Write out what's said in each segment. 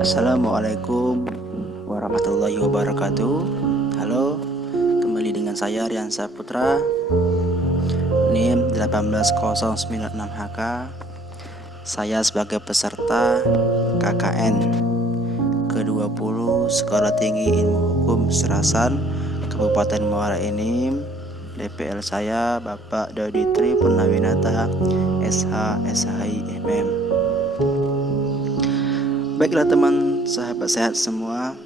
Assalamualaikum warahmatullahi wabarakatuh. Halo, kembali dengan saya Rian Saputra, NIM 18096HK. Saya sebagai peserta KKN ke-20 Sekolah Tinggi Ilmu Hukum Serasan Kabupaten Muara Enim. DPL saya Bapak Dodi Tri Purnawinata SH SHI MM. Baiklah teman sahabat sehat semua,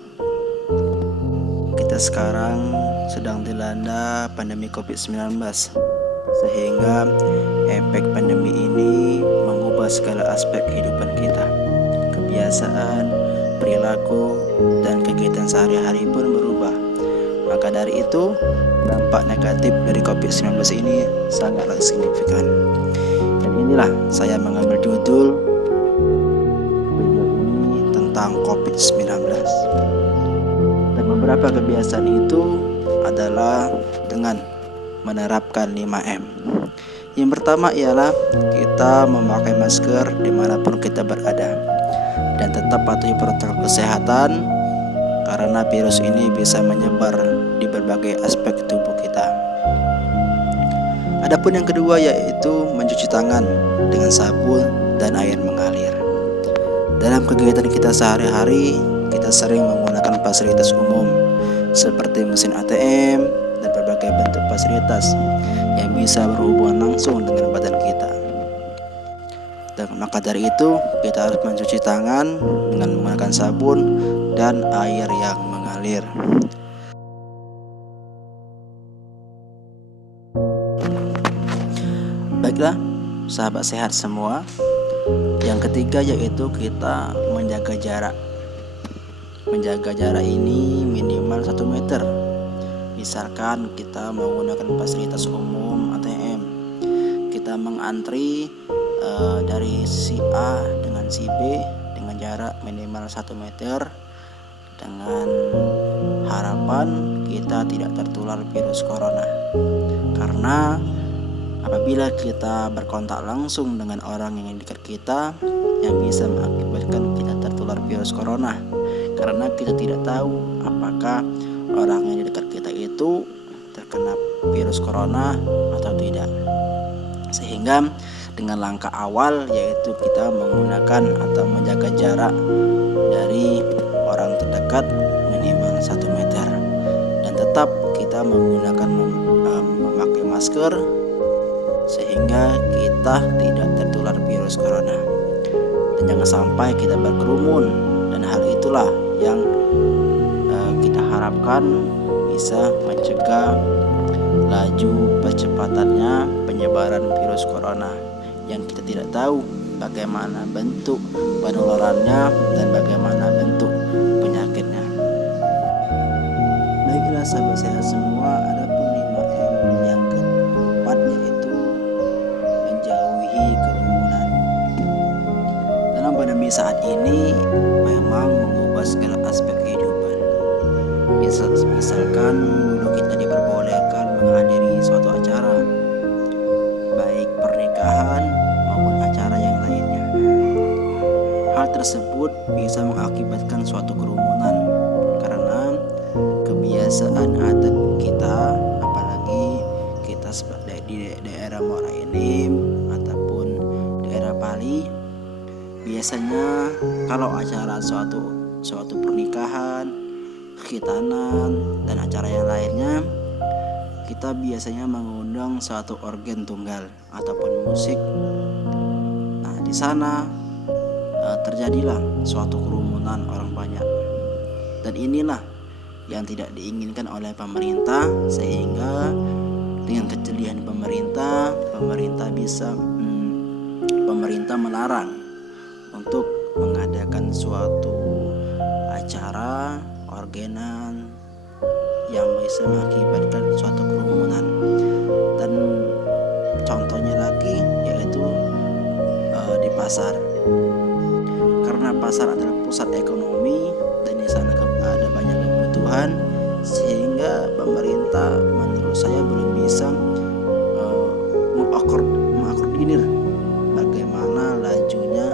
kita sekarang sedang dilanda pandemi COVID-19, sehingga efek pandemi ini mengubah segala aspek kehidupan kita. Kebiasaan, perilaku, dan kegiatan sehari-hari pun berubah. Maka dari itu, dampak negatif dari COVID-19 ini sangatlah signifikan. Dan inilah saya mengambil judul tentang COVID-19. Dan beberapa kebiasaan itu adalah dengan menerapkan 5M. Yang pertama ialah kita memakai masker dimanapun kita berada, dan tetap patuhi protokol kesehatan karena virus ini bisa menyebar di berbagai aspek tubuh kita. Adapun yang kedua yaitu mencuci tangan dengan sabun dan air mengalir. Dalam kegiatan kita sehari-hari, kita sering menggunakan fasilitas umum seperti mesin ATM dan berbagai bentuk fasilitas yang bisa berhubungan langsung dengan badan kita. Dan maka dari itu, kita harus mencuci tangan dengan menggunakan sabun dan air yang mengalir. Baiklah, sahabat sehat semua. Yang ketiga yaitu kita menjaga jarak. Menjaga jarak ini minimal 1 meter. Misalkan kita menggunakan fasilitas umum ATM, kita mengantri dari si A dengan si B dengan jarak minimal 1 meter, dengan harapan kita tidak tertular virus corona. Karena apabila kita berkontak langsung dengan orang yang dekat kita, yang bisa mengakibatkan kita tertular virus corona, karena kita tidak tahu apakah orang yang di dekat kita itu terkena virus corona atau tidak. Sehingga dengan langkah awal yaitu kita menggunakan atau menjaga jarak dari orang terdekat minimal 1 meter, dan tetap kita menggunakan memakai masker sehingga kita tidak tertular virus corona. Dan jangan sampai kita berkerumun, dan hal itulah yang kita harapkan bisa mencegah laju percepatannya penyebaran virus corona yang kita tidak tahu bagaimana bentuk penularannya dan bagaimana bentuk penyakitnya. Baiklah sahabat sehat semua, adapun 5M yang keempat yaitu menjauhi kerumunan. Dalam pandemi saat ini memang mengubah segala aspek kehidupan. Misalkan dulu kita diperbolehkan menghadiri suatu acara, baik pernikahan maupun acara yang lainnya. Hal tersebut bisa mengakibatkan suatu kerumunan karena kebiasaan adat kita, apalagi kita di daerah Muara Enim ataupun daerah Bali. Biasanya kalau acara suatu pernikahan, khitanan, dan acara yang lainnya, kita biasanya mengundang suatu organ tunggal ataupun musik. Nah, di sana terjadilah suatu kerumunan orang banyak, dan inilah yang tidak diinginkan oleh pemerintah, sehingga dengan kejelian pemerintah melarang untuk mengadakan suatu acara organan yang bisa mengakibatkan suatu kerumunan. Dan contohnya lagi yaitu di pasar, karena pasar adalah pusat ekonomi dan di sana ada banyak kebutuhan, sehingga pemerintah menurut saya belum bisa mengkoordinir bagaimana lajunya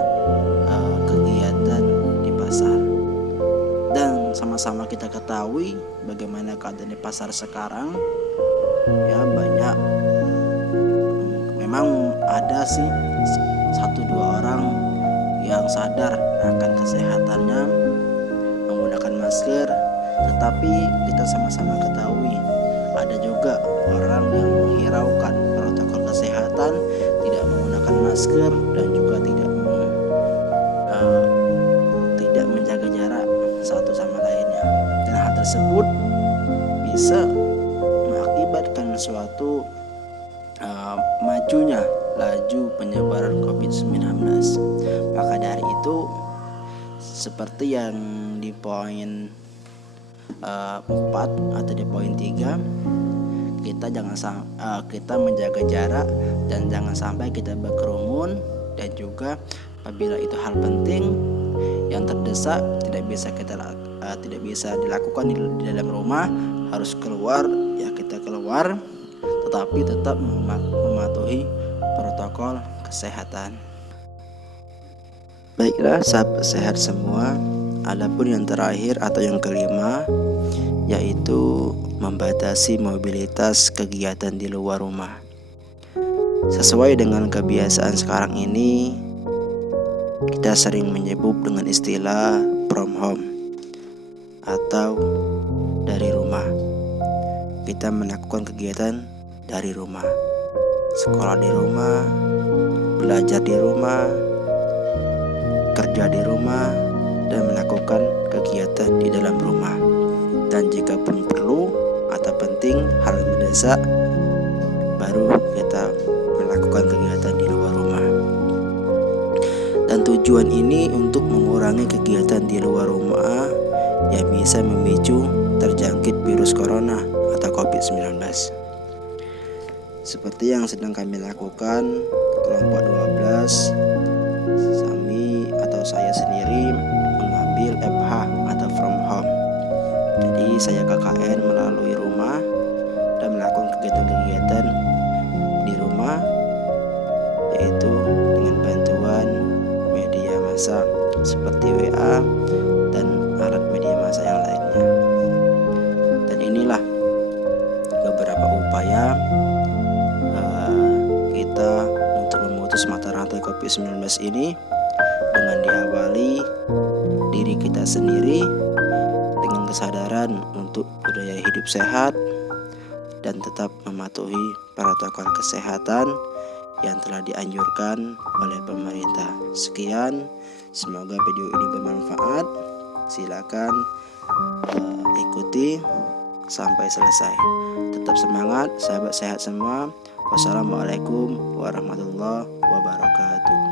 kegiatan di pasar. sama-sama kita ketahui bagaimana keadaan di pasar sekarang. Ya banyak, memang ada sih 1-2 orang yang sadar akan kesehatannya menggunakan masker, tetapi kita sama-sama ketahui ada juga orang yang menghiraukan protokol kesehatan, tidak menggunakan masker dan juga tidak menjaga jarak satu sama lainnya. Dan hal tersebut bisa mengakibatkan suatu majunya laju penyebaran COVID-19. Maka dari itu, seperti yang di poin 4 atau di poin 3, kita menjaga jarak dan jangan sampai kita berkerumun, dan juga apabila itu hal penting yang terdesak tidak bisa dilakukan di dalam rumah, harus keluar ya kita keluar, tetapi tetap mematuhi protokol kesehatan. Baiklah sahabat sehat semua, adapun yang terakhir atau yang kelima, yaitu membatasi mobilitas kegiatan di luar rumah. Sesuai dengan kebiasaan sekarang ini, kita sering menyebut dengan istilah from home atau dari rumah. Kita melakukan kegiatan dari rumah, sekolah di rumah, belajar di rumah, kerja di rumah, dan melakukan kegiatan di dalam rumah. Dan jika pun perlu atau penting hal mendesak, baru kita melakukan kegiatan di luar rumah. Dan tujuan ini untuk mengurangi kegiatan di luar rumah yang bisa memicu terjangkit virus corona atau COVID-19. Seperti yang sedang kami lakukan, kelompok 12, saya sendiri mengambil FH atau from home. Jadi saya KKN melalui rumah dan melakukan kegiatan-kegiatan di rumah, yaitu dengan bantuan media massa seperti WA dan alat media massa yang lainnya. Dan inilah beberapa upaya kita untuk memutus mata rantai COVID-19 ini, dengan diawali diri kita sendiri dengan kesadaran untuk budaya hidup sehat dan tetap mematuhi protokol kesehatan yang telah dianjurkan oleh pemerintah. Sekian, semoga video ini bermanfaat. Silakan ikuti sampai selesai. Tetap semangat sahabat sehat semua. Wassalamualaikum warahmatullahi wabarakatuh.